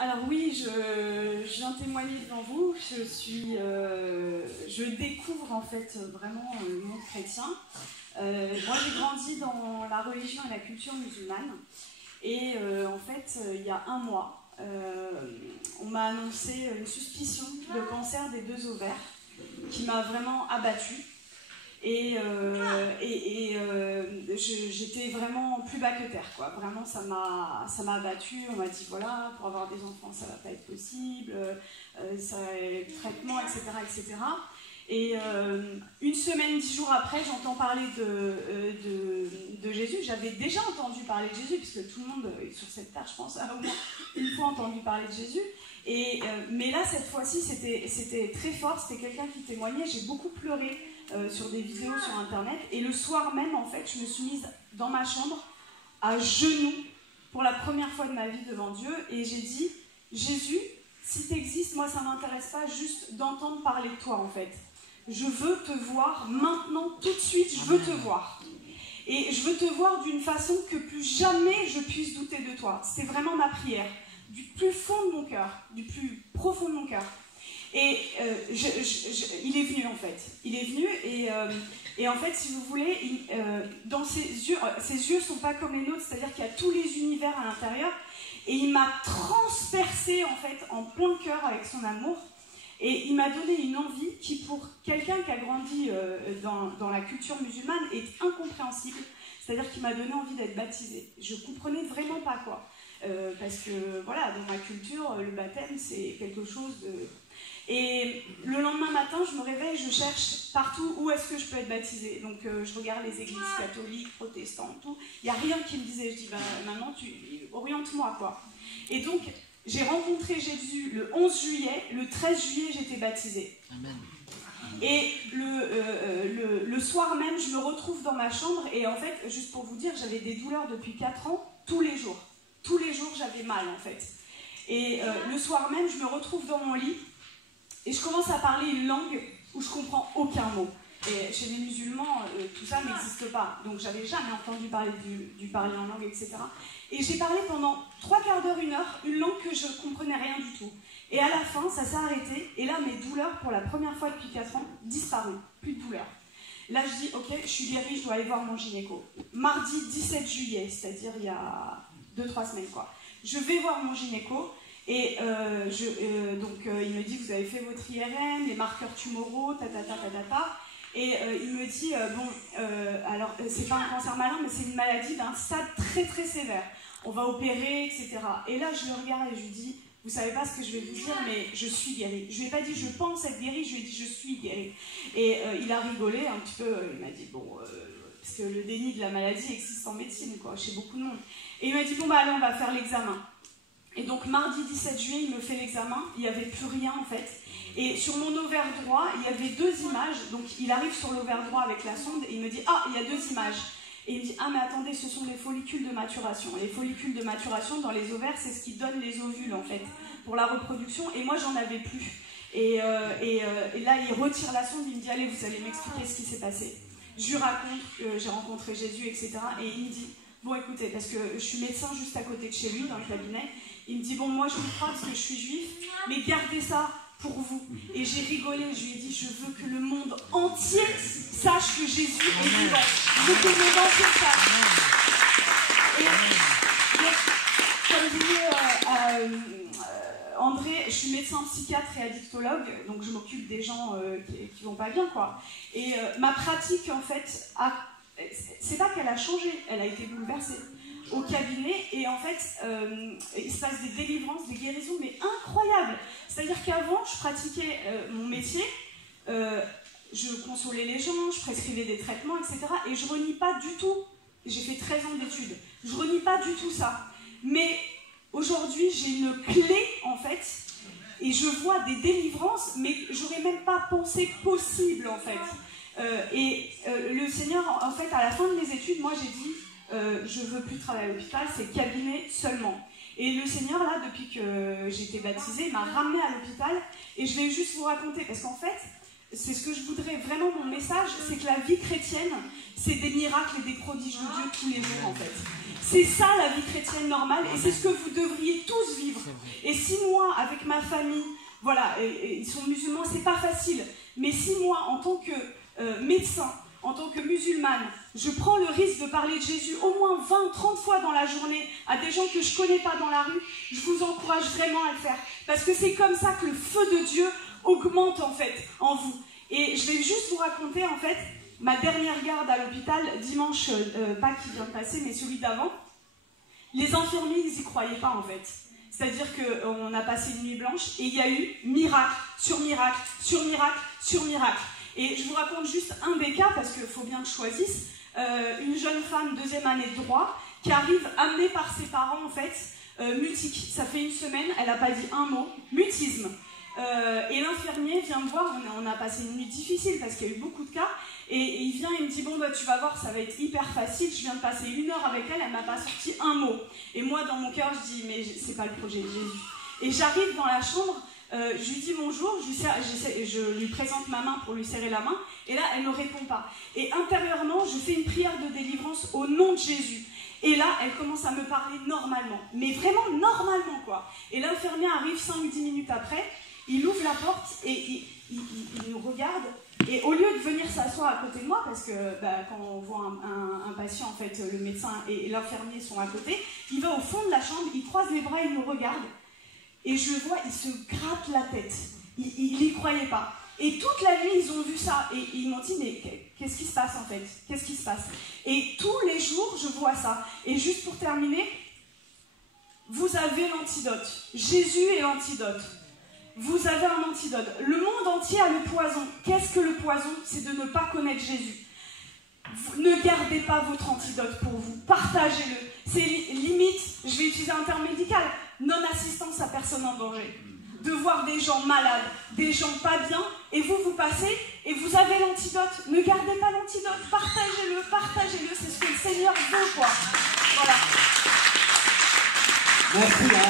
Alors oui, je viens témoigner devant vous. Je découvre en fait vraiment le monde chrétien. Moi, j'ai grandi dans la religion et la culture musulmane. Et en fait, il y a un mois, on m'a annoncé une suspicion de cancer des 2 ovaires qui m'a vraiment abattue. Et j'étais vraiment plus bas que terre, quoi. Vraiment, ça m'a abattue. On m'a dit, voilà, pour avoir des enfants, ça va pas être possible, traitement, etc., etc. Et une semaine, 10 jours après, j'entends parler de Jésus. J'avais déjà entendu parler de Jésus, puisque tout le monde sur cette terre, je pense, a au moins une fois entendu parler de Jésus. Mais là, cette fois-ci, c'était très fort. C'était quelqu'un qui témoignait. J'ai beaucoup pleuré sur des vidéos sur Internet. Et le soir même, en fait, je me suis mise dans ma chambre, à genoux, pour la première fois de ma vie devant Dieu. Et j'ai dit, Jésus, si tu existes, moi, ça ne m'intéresse pas juste d'entendre parler de toi, en fait. Je veux te voir maintenant, tout de suite, je veux te voir. Et je veux te voir d'une façon que plus jamais je puisse douter de toi. C'est vraiment ma prière, du plus fond de mon cœur, du plus profond de mon cœur. Et il est venu en fait. Il est venu et en fait, si vous voulez, dans ses yeux ne sont pas comme les nôtres, c'est-à-dire qu'il y a tous les univers à l'intérieur. Et il m'a transpercé en fait en plein cœur avec son amour. Et il m'a donné une envie qui, pour quelqu'un qui a grandi dans la culture musulmane, est incompréhensible. C'est-à-dire qu'il m'a donné envie d'être baptisée. Je ne comprenais vraiment pas quoi. Parce que, voilà, dans ma culture, le baptême, c'est quelque chose de... Et le lendemain matin, je me réveille, je cherche partout où est-ce que je peux être baptisée. Donc, je regarde les églises catholiques, protestantes, tout. Il n'y a rien qui me disait. Je dis, maintenant, oriente-moi, quoi. Et donc... j'ai rencontré Jésus le 11 juillet, le 13 juillet, j'étais baptisée. Amen. Et le soir même, je me retrouve dans ma chambre, et en fait, juste pour vous dire, j'avais des douleurs depuis 4 ans, tous les jours. Tous les jours, j'avais mal, en fait. Et le soir même, je me retrouve dans mon lit, et je commence à parler une langue où je comprends aucun mot. Et chez les musulmans, tout ça n'existe pas. Donc, j'avais jamais entendu parler du parler en langue, etc. Et j'ai parlé pendant 3/4 d'heure, 1 heure, une langue que je ne comprenais rien du tout. Et à la fin, ça s'est arrêté. Et là, mes douleurs, pour la première fois depuis 4 ans, disparues. Plus de douleurs. Là, je dis, ok, je suis guérie, je dois aller voir mon gynéco. Mardi 17 juillet, c'est-à-dire il y a 2-3 semaines, quoi. Je vais voir mon gynéco. Et il me dit, vous avez fait votre IRM, les marqueurs tumoraux, Et il me dit, alors c'est pas un cancer malin, mais c'est une maladie d'un stade très très sévère. On va opérer, etc. Et là, je le regarde et je lui dis, vous savez pas ce que je vais vous dire, mais je suis guérie. Je lui ai pas dit, je pense être guérie, je lui ai dit, je suis guérie. Et il a rigolé un petit peu, il m'a dit, parce que le déni de la maladie existe en médecine, quoi, chez beaucoup de monde. Et il m'a dit, allez, on va faire l'examen. Et donc, mardi 17 juillet, il me fait l'examen, il n'y avait plus rien en fait. Et sur mon ovaire droit, il y avait 2 images. Donc, il arrive sur l'ovaire droit avec la sonde et il me dit, ah, il y a 2 images. Et il me dit, ah, mais attendez, ce sont les follicules de maturation. Les follicules de maturation dans les ovaires, c'est ce qui donne les ovules en fait, pour la reproduction. Et moi, j'en avais plus. Et là, il retire la sonde, il me dit, allez, vous allez m'expliquer ce qui s'est passé. Je lui raconte que j'ai rencontré Jésus, etc. Et il me dit, bon, écoutez, parce que je suis médecin juste à côté de chez lui, dans le cabinet. Il me dit, bon, moi je vous crois parce que je suis juif, mais gardez ça pour vous. Et j'ai rigolé, je lui ai dit, je veux que le monde entier sache que Jésus est vivant. Je veux que le monde entier sache. Et comme disait André, je suis médecin psychiatre et addictologue, donc je m'occupe des gens qui vont pas bien, quoi. Et ma pratique, en fait, c'est pas qu'elle a changé, elle a été bouleversée. Au cabinet, et en fait, il se passe des délivrances, des guérisons, mais incroyables. C'est-à-dire qu'avant, je pratiquais mon métier, je consolais les gens, je prescrivais des traitements, etc. Et je renie pas du tout, j'ai fait 13 ans d'études, je renie pas du tout ça. Mais aujourd'hui, j'ai une clé, en fait, et je vois des délivrances, mais j'aurais même pas pensé possible, en fait. Le Seigneur, en fait, à la fin de mes études, moi, j'ai dit, je veux plus travailler à l'hôpital, c'est cabinet seulement. Et le Seigneur, là, depuis que j'ai été baptisée, m'a ramenée à l'hôpital. Et je vais juste vous raconter, parce qu'en fait, c'est ce que je voudrais vraiment, mon message, c'est que la vie chrétienne, c'est des miracles et des prodiges de Dieu tous les jours en fait. C'est ça la vie chrétienne normale et c'est ce que vous devriez tous vivre. Et si moi, avec ma famille, voilà, ils sont musulmans, c'est pas facile, mais si moi, en tant que médecin, en tant que musulmane, je prends le risque de parler de Jésus au moins 20, 30 fois dans la journée à des gens que je connais pas dans la rue, je vous encourage vraiment à le faire. Parce que c'est comme ça que le feu de Dieu augmente en fait en vous. Et je vais juste vous raconter en fait ma dernière garde à l'hôpital, dimanche, pas qui vient de passer, mais celui d'avant. Les infirmiers, ils n'y croyaient pas en fait. C'est-à-dire qu'on a passé une nuit blanche et il y a eu miracle sur miracle, sur miracle, sur miracle. Et je vous raconte juste un des cas, parce qu'il faut bien que je choisisse, une jeune femme, 2e année de droit, qui arrive amenée par ses parents, en fait, mutique. Ça fait une semaine, elle n'a pas dit un mot, mutisme. Et l'infirmier vient me voir, on a passé une nuit difficile, parce qu'il y a eu beaucoup de cas, et il vient et me dit, bon, bah, tu vas voir, ça va être hyper facile, je viens de passer 1 heure avec elle, elle m'a pas sorti un mot. Et moi, dans mon cœur, je dis, mais c'est pas le projet de Jésus. Et j'arrive dans la chambre, je lui dis bonjour, je lui présente ma main pour lui serrer la main, et là, elle ne répond pas. Et intérieurement, je fais une prière de délivrance au nom de Jésus. Et là, elle commence à me parler normalement, mais vraiment normalement, quoi. Et l'infirmier arrive 5-10 minutes après, il ouvre la porte et il nous regarde, et au lieu de venir s'asseoir à côté de moi, parce que quand on voit un patient, en fait, le médecin et l'infirmier sont à côté, il va au fond de la chambre, il croise les bras, il nous regarde. Et je vois, il se gratte la tête. Il n'y croyait pas. Et toute la nuit, ils ont vu ça. Et ils m'ont dit, mais qu'est-ce qui se passe en fait? Qu'est-ce qui se passe? Et tous les jours, je vois ça. Et juste pour terminer, vous avez l'antidote. Jésus est l'antidote. Vous avez un antidote. Le monde entier a le poison. Qu'est-ce que le poison? C'est de ne pas connaître Jésus. Ne gardez pas votre antidote pour vous. Partagez-le. C'est limite, je vais utiliser un terme médical, non-assistance à personne en danger. De voir des gens malades, des gens pas bien, et vous passez, et vous avez l'antidote. Ne gardez pas l'antidote, partagez-le, partagez-le, c'est ce que le Seigneur veut, quoi. Voilà. Merci, hein.